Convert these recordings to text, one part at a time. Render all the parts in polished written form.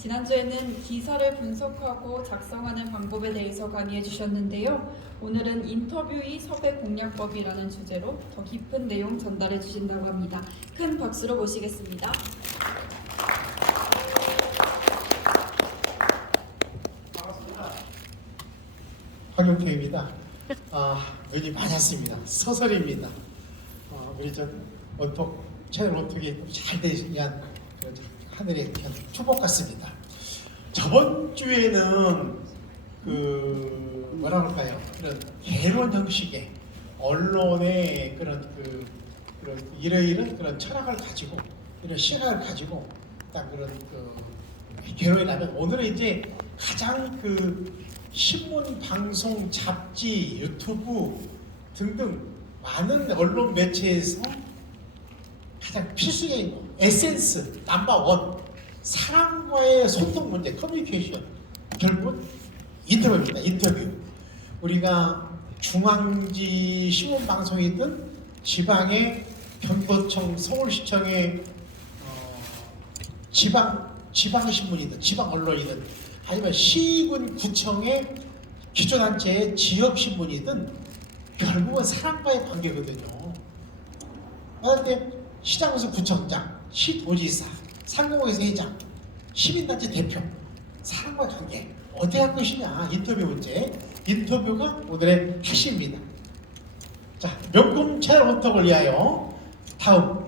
지난주에는 기사를 분석하고 작성하는 방법에 대해서 강의해 주셨는데요. 오늘은 인터뷰의 섭외 공략법이라는 주제로 더 깊은 내용 전달해 주신다고 합니다. 큰 박수로 모시겠습니다. 반갑습니다. 황용태입니다. 눈이 맞았습니다. 서설입니다. 우리 원톡 채널 원톡이 잘 되기 위한 하늘의 축복 같습니다. 저번 주에는 뭐라 그럴까요? 그런 개론 형식의 언론의 그런 이러이런 그런 철학을 가지고 이런 시각을 가지고 딱 그런 개론이 나면 오늘은 이제 가장 신문, 방송, 잡지, 유튜브 등등 많은 언론 매체에서 가장 필수적인 거, 에센스, 넘버원, 사람과의 소통 문제, 커뮤니케이션, 결국 인터뷰입니다. 인터뷰. 우리가 중앙지 신문방송이든 지방의 경도청, 서울시청의 지방신문이든 지방 언론이든 아니면 시군 구청의 기초단체의 지역신문이든 결국은 사람과의 관계거든요. 말할 때 시장에서 구청장, 시도지사, 상공회의소 회장, 시민단체 대표, 사람과의 관계 어떻게 할 것이냐, 인터뷰 문제. 인터뷰가 오늘의 핵심입니다. 자, 명품 채널 원톡을 위하여 다음.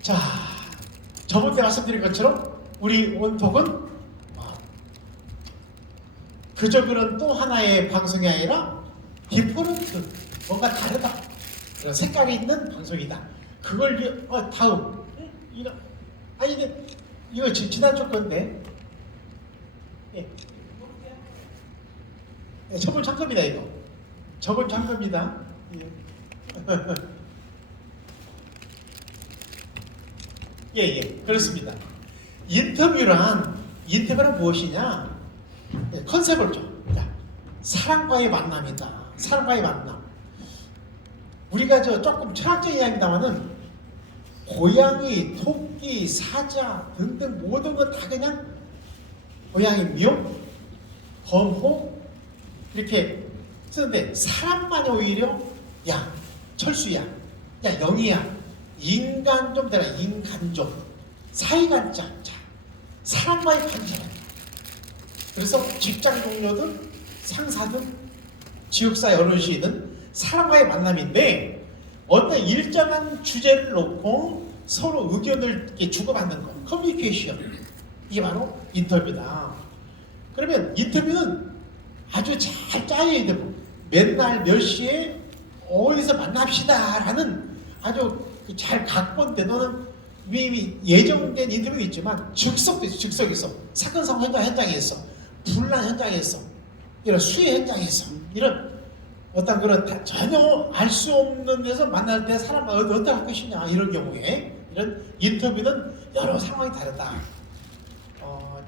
자, 저번 때 말씀드린 것처럼 우리 원톡은 그저 그런 또 하나의 방송이 아니라 디퍼런트, 뭔가 다르다, 그런 색깔이 있는 방송이다. 그걸 다음. 이거 지난주 건데. 예. 저번 참고입니다. 이거 저번 참고입니다. 예, 그렇습니다. 인터뷰란 무엇이냐? 컨셉을 좀. 사람과의 만남이다. 사람과의 만남. 우리가 조금 철학적인 이야기입니다만은 고양이, 토끼, 사자 등등 모든 것 다 그냥 고양이, 묘, 범호 이렇게 쓰는데 사람만이 오히려 야, 철수야, 야, 영희야, 인간 좀 되라, 인간 좀, 사이간자, 사람과의 관계. 그래서 직장 동료든 상사든 지역사회 어르신이든 사람과의 만남인데 어떤 일정한 주제를 놓고 서로 의견을 이렇게 주고받는 것, 커뮤니케이션, 이게 바로 인터뷰다. 그러면 인터뷰는 아주 잘 짜여야 되고 맨날 몇 시에 어디서 만납시다라는 아주 잘 각본된 또는 이미 예정된 인터뷰도 있지만 즉석도 있어. 즉석에서 사건 상황 현장에서 분란 현장에서 이런 수해 현장에서 이런 어떤 그런 전혀 알 수 없는 데서 만날 때 사람과 어떻게 할 것이냐 이런 경우에 이런 인터뷰는 여러 상황이 다르다.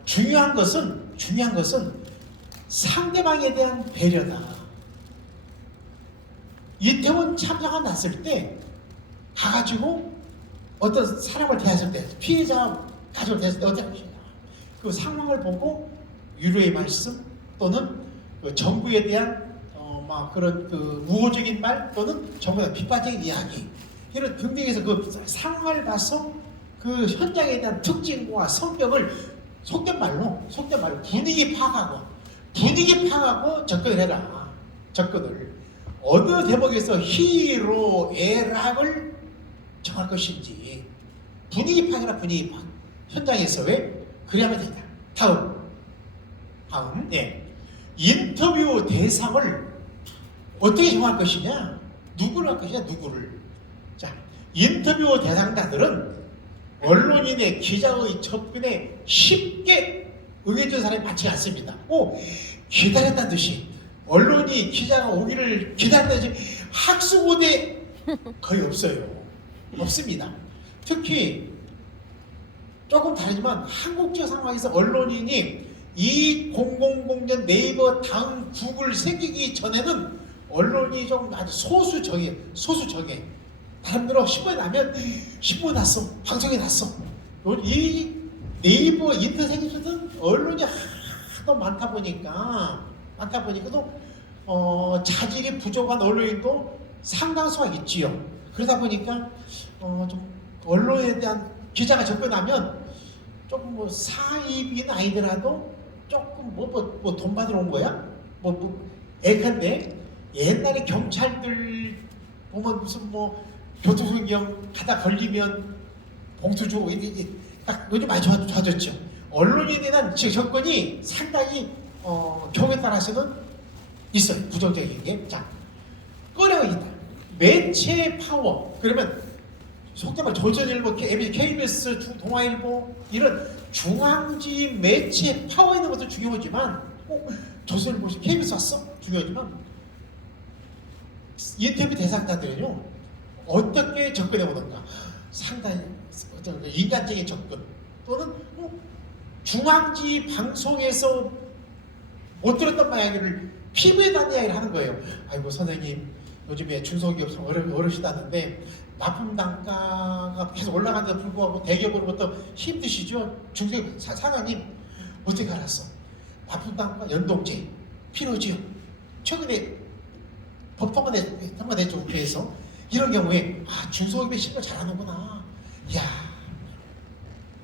중요한 것은 상대방에 대한 배려다. 이태원 참사가 났을 때 가가지고 어떤 사람을 대했을 때 피해자 가족을 대했을 때 어떻게 할 것이냐 그 상황을 보고 위로의 말씀 또는 정부에 대한 그런 우호적인 말 또는 정부에 대한 비판적인 이야기 이런 등등에서 그 상황을 봐서 그 현장에 대한 특징과 성격을 속된 말로 분위기 파악하고 접근을 해라. 접근을 어느 대목에서 희로애락을 정할 것인지 분위기 파악이라 분위기 파악. 현장에서 왜 그래야만 된다. 다음. 예. 인터뷰 대상을 어떻게 정할 것이냐? 누구를 할 것이냐? 누구를. 자, 인터뷰 대상자들은 언론인의 기자의 접근에 쉽게 응해준 사람이 많지 않습니다. 기다렸다는 듯이 언론이 기자가 오기를 기다렸다는 듯이 학수고대 거의 없어요. 없습니다. 특히 조금 다르지만 한국적 상황에서 언론인이 2000년 네이버 다음 구글 생기기 전에는 언론이 좀 아주 소수 정예. 다른 데로 신문에 나면 신문 났어, 방송에 났어. 이 네이버 인터넷에서는 언론이 하도 많다 보니까 또 자질이 부족한 언론인도 상당수가 있지요. 그러다 보니까 좀 언론에 대한 기자가 접근하면 조금 뭐 사입인 아니더라도 조금 뭐 돈 받으러 온 거야? 예컨대 옛날에 경찰들 보면 무슨 뭐 교통수경 가다 걸리면 봉투 주고 이게 딱 요즘 많이 좋아졌죠. 언론에 대한 접근이 상당히 경우에 따라서는 있어요. 부정적인 게. 자, 꺼내고 있다. 매체 파워. 그러면 속된 말 조선일보, KBS, 동아일보 이런 중앙지 매체 파워 있는 것도 중요하지만 조선일보, KBS 왔어? 중요하지만 인터뷰 대상자들은요 어떻게 접근해 보는가 상당히 어떤 인간적인 접근 또는 중앙지 방송에서 못 들었던 이야기를 피부에 닿는 이야기를 하는 거예요. 아이고 선생님 요즘에 중소기업 어려시다는데 납품 단가가 계속 올라가는데 불구하고 대기업으로부터 힘드시죠? 중소기업 사장님 어떻게 알았어? 납품 단가 연동제 필요지요. 최근에 법 통과됐죠 국회에서. 이런 경우에 중소기업이 신고 잘하는구나. 이야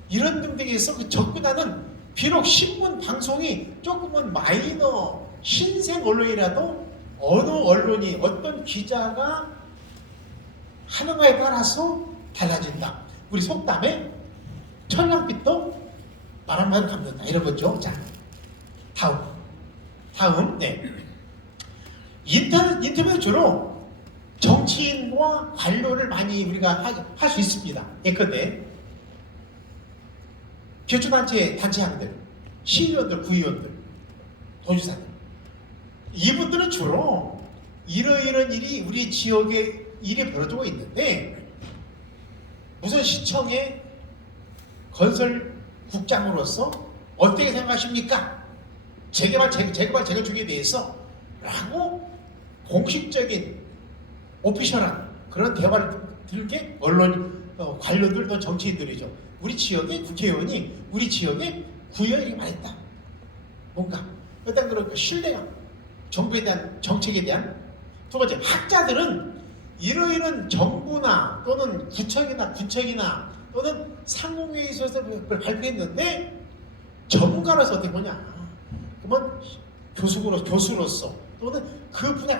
이런 등등에서 그 접근하는 비록 신문 방송이 조금은 마이너 신생 언론이라도 어느 언론이 어떤 기자가 하는가에 따라서 달라진다. 우리 속담에 천냥빛도 바람만 감는다 이런 거죠. 자, 다음 네. 인터뷰는 주로 정치인과 관료를 많이 우리가 할 수 있습니다. 예컨대 교주단체장들, 시의원들, 구의원들, 도지사들 이분들은 주로 이러이런 일이 우리 지역에 일이 벌어지고 있는데 무슨 시청의 건설국장으로서 어떻게 생각하십니까? 재개발 재건축에 대해서 라고 공식적인 오피셜한 그런 대화를 들게 언론 관료들도 정치인들이죠. 우리 지역의 국회의원이 우리 지역의 구의원이 말했다. 뭔가 어떤 그런 신뢰감, 정부에 대한 정책에 대한. 두 번째, 학자들은 이러이런 정부나 또는 구청이나 또는 상공회의소에서 발표했는데 전문가로서 어떻게 보냐? 그러면 교수로서 또는 그 분야에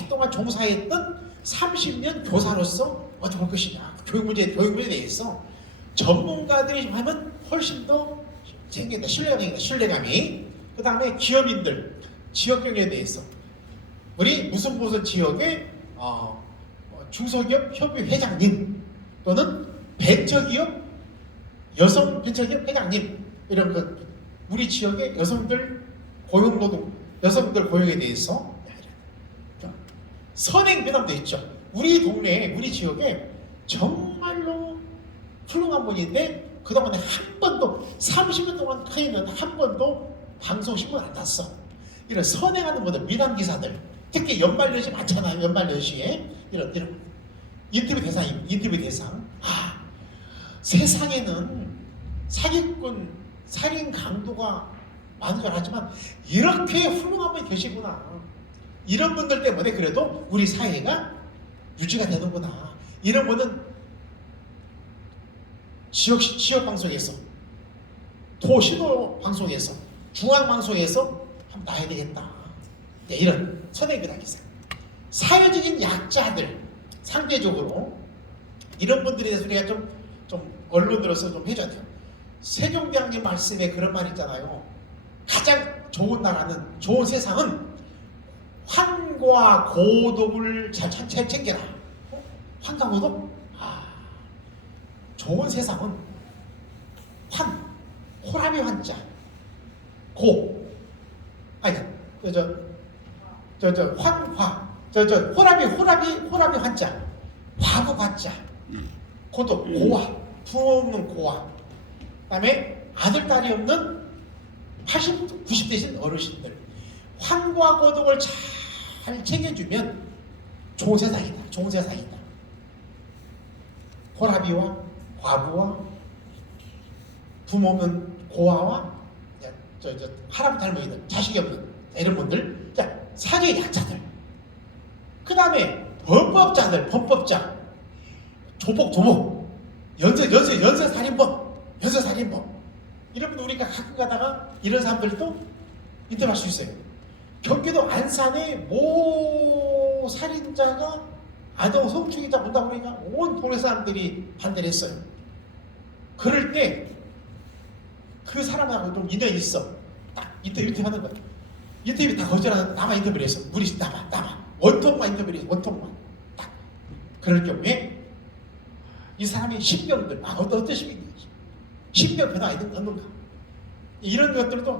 오랫동안 종사했던 30년 교사로서 어떻게 볼 것이냐? 교육 문제에 대해서 전문가들이 하면 훨씬 더 생긴다. 신뢰감이. 그 다음에 기업인들, 지역 경제에 대해서 우리 무슨 지역의 중소기업 협의 회장님 또는 여성 벤처기업 회장님 이런 것 우리 지역의 여성들 고용에 대해서 선행 배담도 있죠. 우리 동네에 우리 지역에 정말로 훌륭한 분인데 그동안에 한 번도 30년 동안 카이는 한 번도 방송 신문 안 탔어. 이런 선행하는 분들 미남 기사들 특히 연말연시 많잖아요. 연말연시에 이런 인터뷰 대상. 세상에는 사기꾼 살인 강도가 많은 줄 알았지만 이렇게 훌륭한 분이 계시구나. 이런 분들 때문에 그래도 우리 사회가 유지가 되는구나. 이런 분은 지역 방송에서 도시도 방송에서 중앙 방송에서 한번 나야 되겠다. 네, 이런 선행비다 기사. 사회적인 약자들 상대적으로 이런 분들에 대해서 우리가 좀 언론으로서 좀 해줘야 돼요. 세종대왕님 말씀에 그런 말 있잖아요. 가장 좋은 나라는 좋은 세상은 환과 고독을 잘 챙겨라. 환과 고독? 좋은 세상은 호람이 환자, 호람이 환자, 과부 환자, 고독, 고아, 부모 없는 고아, 그다음에 아들 딸이 없는 80, 90대신 어르신들, 환과 고독을 잘 챙겨주면 좋은 세상이다. 호라비와 과부와 부모 없는 고아와 할아버지 할머니들, 자식이 없는 이런 분들, 자 사회 약자들, 그 다음에 범법자, 조복, 연쇄살인범 이런 분들 우리가 가끔 가다가 이런 사람들도 인터뷰할 수 있어요. 경기도 안산에 모 살인자가 아동 성추행자 본다고 그러니까 온 동네 사람들이 반대를 했어요. 그럴 때 그 사람하고 좀 인연이 있어. 딱 인터뷰 하는 거야. 인터뷰 다 거절하는데 나만 인터뷰를 했어. 우리 나만 원통만 인터뷰를 했어. 원통만. 딱 그럴 경우에 이 사람의 신병들 어떤 신병이 신병 변화가 있는가 이런 것들도